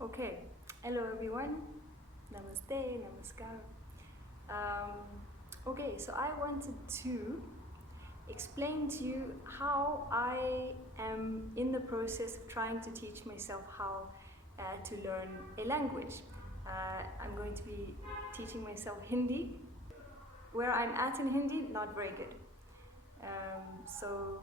Okay, hello everyone. Namaste, namaskar. Okay, so I wanted to explain to you how I am in the process of trying to teach myself how to learn a language. I'm going to be teaching myself Hindi. Where I'm at in Hindi, not very good. So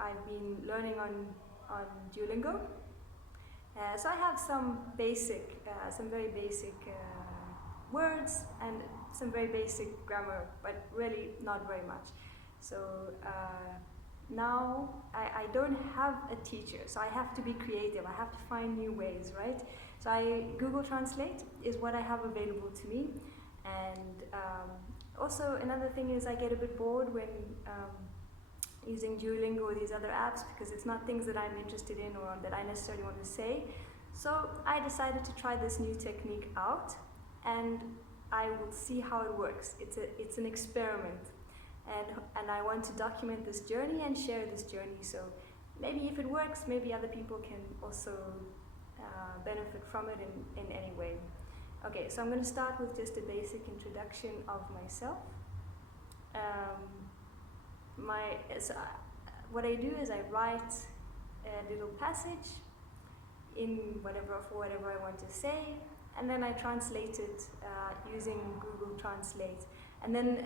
I've been learning on Duolingo. So I have some very basic words and some very basic grammar, but really not very much. So now I don't have a teacher, so I have to be creative. I have to find new ways, right? So Google Translate is what I have available to me, and also another thing is I get a bit bored when using Duolingo or these other apps because it's not things that I'm interested in or that I necessarily want to say. So I decided to try this new technique out, and I will see how it works. It's an experiment, and I want to document this journey and share this journey. So maybe if it works, maybe other people can also benefit from it in any way. Okay, so I'm going to start with just a basic introduction of myself. What I do is I write a little passage for whatever I want to say, and then I translate it using Google Translate. And then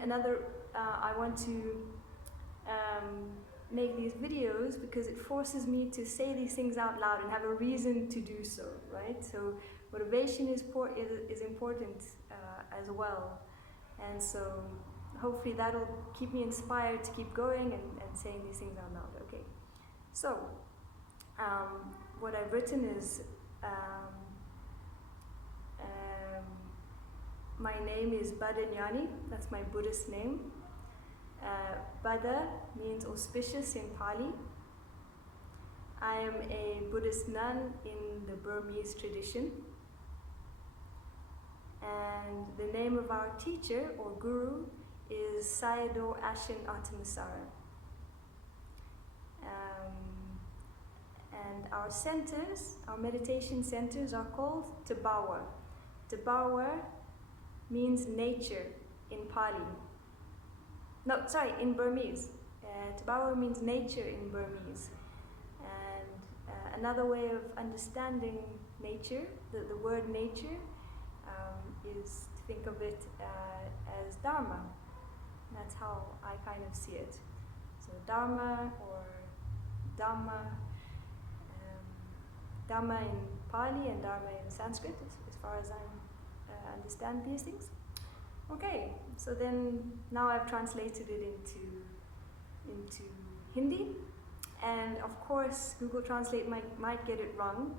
I want to make these videos because it forces me to say these things out loud and have a reason to do so, right? So motivation is important as well, and so hopefully that'll keep me inspired to keep going and saying these things out loud. Okay, so what I've written is my name is Bada Nyani, that's my Buddhist name. Bada means auspicious in Pali. I am a Buddhist nun in the Burmese tradition. And the name of our teacher or guru is Sayadaw Ashin Atamasara. And our meditation centers are called Tabawa. Tabawa means nature in Pali. In Burmese. Tabawa means nature in Burmese. And another way of understanding nature, the word nature, is to think of it as Dharma. That's how I kind of see it. So Dharma or Dhamma, Dhamma in Pali and Dharma in Sanskrit, as far as I understand these things. Okay, so then now I've translated it into Hindi, and of course Google Translate might get it wrong.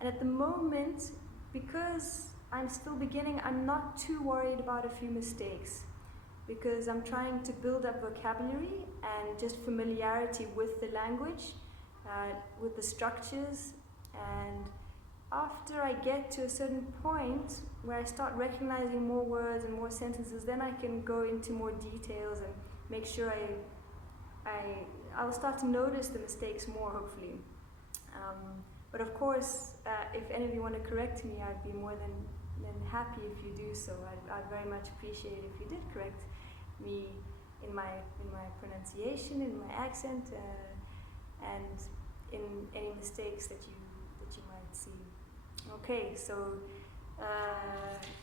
And at the moment, because I'm still beginning, I'm not too worried about a few mistakes, because I'm trying to build up vocabulary and just familiarity with the language, with the structures, and after I get to a certain point where I start recognizing more words and more sentences, then I can go into more details and make sure I'll start to notice the mistakes more, hopefully. But of course, if any of you want to correct me, I'd be more than happy if you do so. I'd very much appreciate it if you did correct me in my pronunciation, in my accent, and in any mistakes that you might see. Okay, so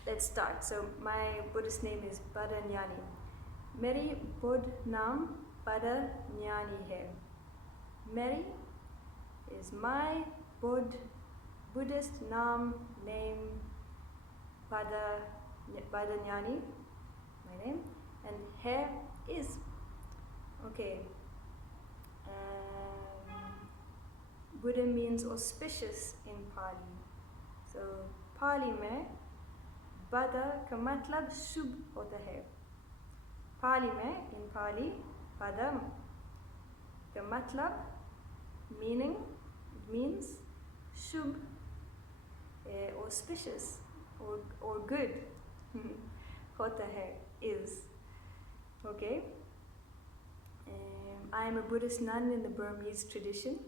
let's start. So my Buddhist name is Bada Nyani. Meri Buddh Naam Bada Nyani hai. Meri is my Buddhist name, Bada Nyani, my name, and hai is. Okay. Buddha means auspicious in Pali. So Pali में Bada का मतलब शुभ होता है. Pali में, in Pali, Bada का मतलब meaning, it means shubh, auspicious or good. Hota hai, is. Okay. I am a Buddhist nun in the Burmese tradition.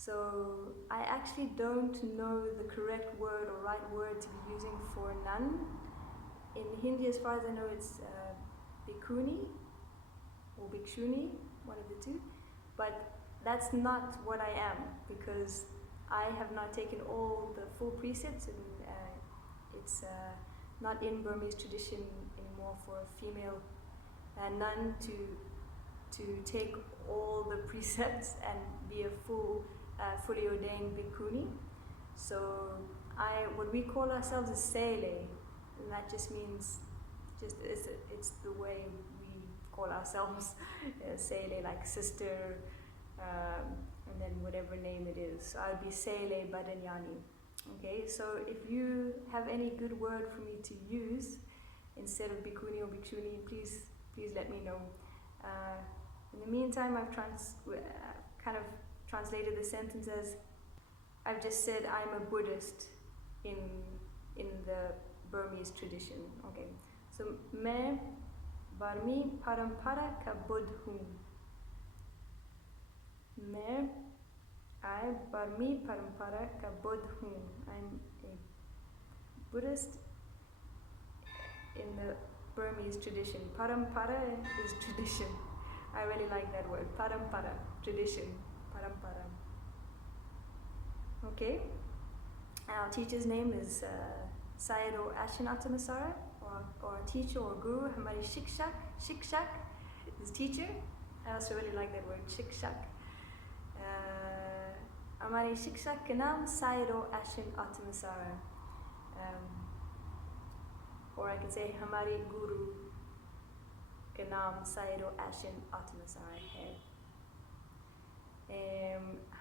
So I actually don't know the correct word or right word to be using for nun. In Hindi, as far as I know, it's bhikkhuni or bhikshuni, one of the two. But that's not what I am, because I have not taken all the full precepts, and it's not in Burmese tradition anymore for a female nun to take all the precepts and be a fully ordained bhikkhuni. So what we call ourselves is Sele, and that just means, it's the way we call ourselves, Sele, like sister, and then whatever name it is. So I would be Sele Badanyani. Okay, so if you have any good word for me to use instead of bhikkhuni or bhikshuni, please let me know. In the meantime, I've kind of translated the sentence as, I've just said I'm a Buddhist in the Burmese tradition. Okay, so main Barmi Parampara ka Buddh hoon. I Barmi Parampara ka Buddh hoon. I'm a Buddhist in the Burmese tradition. Parampara is tradition. I really like that word. Parampara, tradition. Parampara. Okay. Our teacher's name is Sayadaw Ashinatamasara, or teacher or guru. Hamari Shikshak. Shikshak is teacher. I also really like that word, Shikshak. Hamari Shikshak ka naam Sayadaw Ashinatamasara. Or I can say Hamari Guru ka naam Sayadaw Ashinatamasara hai.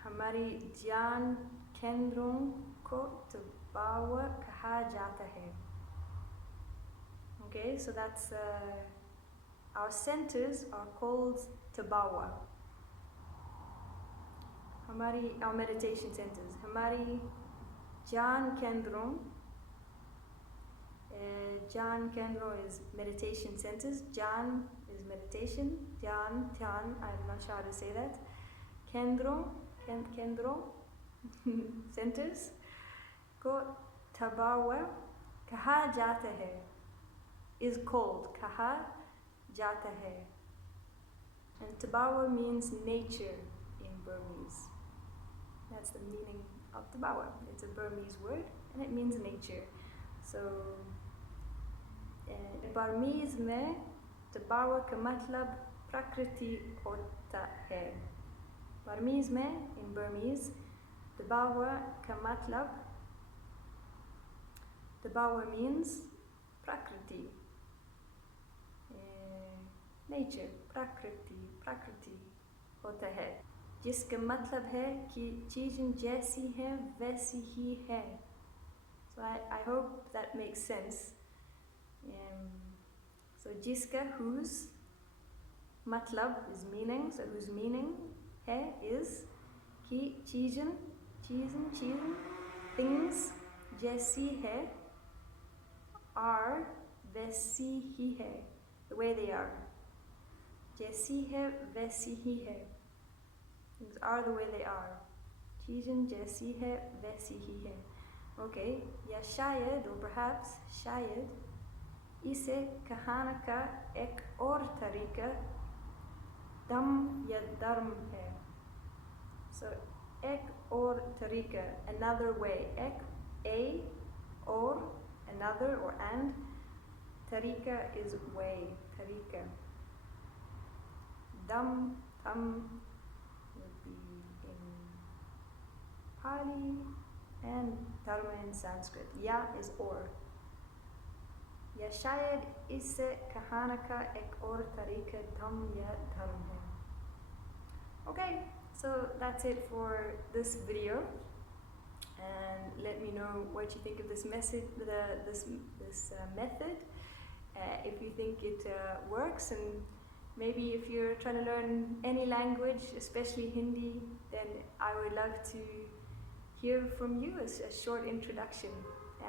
Hamari Jnana Kendron ko Tabawa kaha jata hai. Okay, so that's our centers are called Tabawa. Our meditation centers. Hamari Jnana Kendron. Jnana Kendron is meditation centers. Jnana is meditation. Dhyan, I'm not sure how to say that. Kendron, centers. Ko Tabawa kaha jata hai is called kaha jata hai. And Tabawa means nature in Burmese. That's the meaning of Tabawa. It's a Burmese word and it means nature. So Burmese mein Tabawa ka matlab prakriti hota hai. Burmese mein, in Burmese, Tabawa ka matlab, Tabawa means prakriti, nature, prakriti hota hai, जिसका मतलब है कि चीज़ें जैसी हैं वैसी ही है. So I hope that makes sense. So जिसका, whose, matlab is meaning, so whose meaning hai is कि चीज़ें, things, जैसी है, are, वैसी ही है, the way they are. जैसी है वैसी ही है. Things are the way they are. चीज़ें जैसी है वैसी ही है. Okay, या शायद, or perhaps, शायद, इसे कहने का एक और तरीका दम या धर्म है. So, ek or tarika, another way. Ek, a, or, another, or and. Tarika is way, tarika. Dam would be in Pali, and dharma in Sanskrit. Ya is or. Ya shayad isse kahana ka ek or tarika dam ya dharm hai. Okay. So that's it for this video, and let me know what you think of this method. If you think it works, and maybe if you're trying to learn any language, especially Hindi, then I would love to hear from you a short introduction,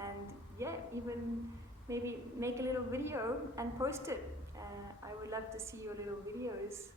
and yeah, even maybe make a little video and post it. I would love to see your little videos.